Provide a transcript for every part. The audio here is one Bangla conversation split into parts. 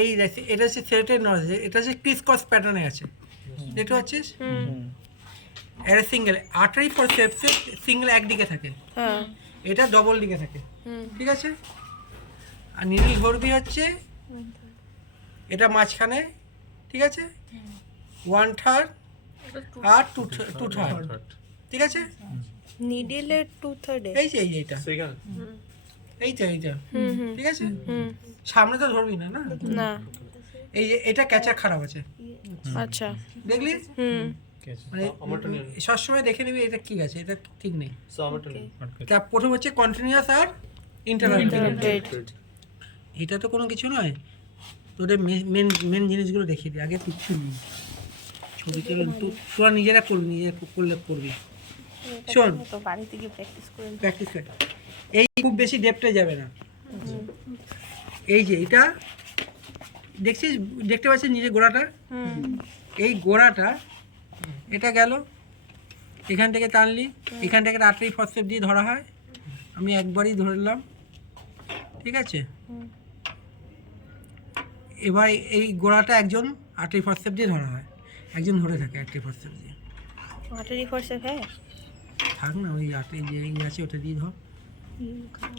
এই এটা হচ্ছে থ্রেটের নলেজ, এটা হচ্ছে ক্রিস ক্রস প্যাটার্নে আছে, দেখতে পাচ্ছিস? এটা সিঙ্গেল আর্টারি ফর সেপসে সিঙ্গেল একদিকে থাকে, এটা ডবল দিকে থাকে, ঠিক আছে? আর নিডল ধরবি হচ্ছে এটা মাঝখানে, ঠিক আছে? 1/3 আর 2/3, ঠিক আছে? নিডলের 2/3 এই যে এইটা এইটা ঠিক আছে? সামনে তো ধরবি না, না না। এই যে এটা ক্যাচার খারাপ আছে, আচ্ছা। দেখলি? মানে সবসময় দেখে নিবি এটা কি আছে, এটা ঠিক নেই। তা প্রথম হচ্ছে কন্টিনিউয়াস আর ইন্টারনাল। এটা তো কোনো কিছু নয়, তোদের মেন জিনিসগুলো দেখিয়ে দিই। আগে কিচ্ছু নেই, ছবি চলো তোরা নিজেরা করবি, নিজে করলে করবি। শোন, তো বাড়ি থেকে প্র্যাকটিস কর। এই খুব বেশি ডেপথে যাবে না। এই যে এটা দেখছিস, দেখতে পাচ্ছিস নিজের গোড়াটা, এই গোড়াটা এটা গেল, এখান থেকে টানলি, এখান থেকে আর্টারি ফরসেপ দিয়ে ধরা হয়, আমি একবারই ধরলাম, ঠিক আছে? এবার এই গোড়াটা একজন আর্টারি ফরসেপ দিয়ে ধরা হয়, একজন ধরে থাকে আর্টারি ফরসেপ দিয়ে। আর্টারি ফরসেপ হ্যাঁ থাক না, ওই আর্টারি যে এই আছে ওটা দিয়ে ধর,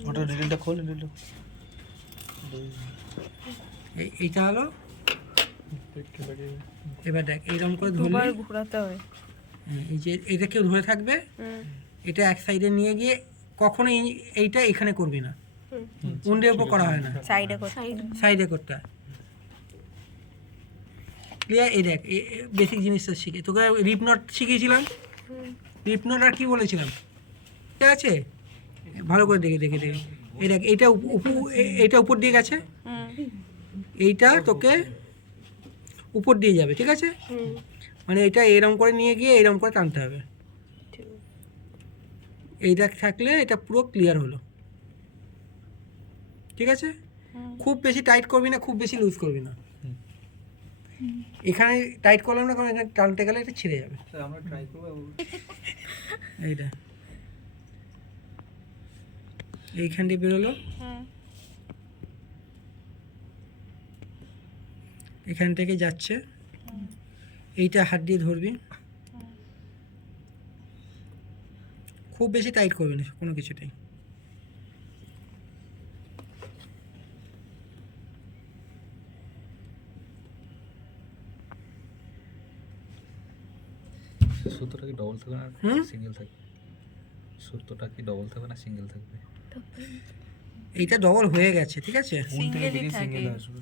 ওটা ডিটেলটা খোল, ডিটেলটা এইটা হলো। এবার দেখ এইরকম করে ধরলে ঘোরাতে হয়, এই যে এটা কেউ ধরে থাকবে, এটা এক সাইডে নিয়ে গিয়ে কখনো এইটা এখানে করবি না, উন্ডের উপর করা হয় না, সাইডে করতে হয়। ক্লিয়ার? এই দেখ বেসিক জিনিসটা শিখে তোকে রিপ নট শিখিয়েছিলাম, রিপ নট আর কি বলেছিলাম, ঠিক আছে? ভালো করে দেখে দেখে দেখে এই দেখ এইটা উপর দিয়ে গেছে, এইটা তোকে উপর দিয়ে যাবে, ঠিক আছে? মানে এটা এরম করে নিয়ে গিয়ে এরম করে টানতে হবে, এইটা থাকলে এটা পুরো ক্লিয়ার হলো, ঠিক আছে? খুব বেশি টাইট করবি না, খুব বেশি লুজ করবি না। এখানে টাইট করলাম না, কারণ এখানে টানতে গেলে এটা ছিঁড়ে যাবে। আমরা ট্রাই করব। এইটা এইখান দিয়ে বেরোলো, এখান থেকে যাচ্ছে, এইটা হাত দিয়ে ধরবি, খুব বেশি টাইট করবি না কোনো কিছুটাই। সুতোটা কি ডবল থাকবে না সিঙ্গেল থাকবে? সুতোটা কি ডবল থাকবে না সিঙ্গেল থাকবে? এইটা ডবল হয়ে গেছে, ঠিক আছে? সিঙ্গেল আসবে।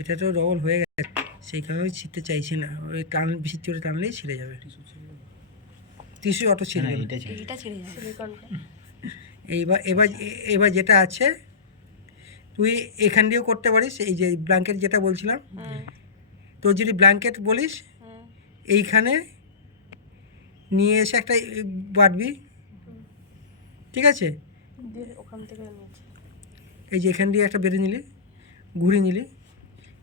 এটা তো ডবল হয়ে গেছে, সেই কারণে ছিঁড়তে চাইছি না, ওই টান বেশি জোরে টানলেই ছিঁড়ে যাবে, টিস্যু অটো ছিঁড়ে যাবে। এইবার এবার এবার যেটা আছে তুই এখান দিয়েও করতে পারিস, এই যে ব্ল্যাঙ্কেট যেটা বলছিলাম, তোর যদি ব্ল্যাঙ্কেট বলিস এইখানে নিয়ে এসে একটা বাঁধবি, ঠিক আছে? এই যে এখান দিয়ে একটা বেঁধে নিলি, ঘুরিয়ে নিলি,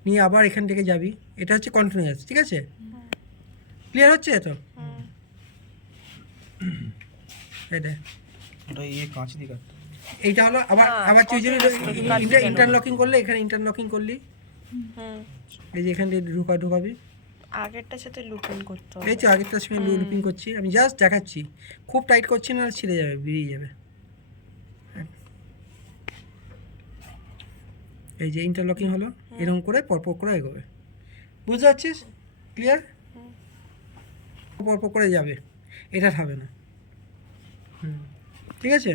নিয়ে আবার এখান থেকে যাবি, এটা হচ্ছে কন্টিনিউয়াস, ঠিক আছে? ক্লিয়ার হচ্ছে তো? এটা কাঁচ দিয়ে কাটতে। এইটা হলো আবার আবার তুই যদি ইন্টারলকিং করলে, এখানে ইন্টারলকিং করলি, এই যে এখান দিয়ে ঢোকাবি, আগেরটার সাথে লুপিং করতে হবে। এই তো আগেরটার সঙ্গে লুপিং করছি, আমি জাস্ট দেখাচ্ছি, খুব টাইট করছি না, ছিঁড়ে যাবে, বেরিয়ে যাবে। এই যে ইন্টারলকিং হলো, এরকম করে পরপর করে এগোবে, বুঝতে পারছিস? ক্লিয়ার? পরপর করে যাবে, এটা হবে না, ঠিক আছে?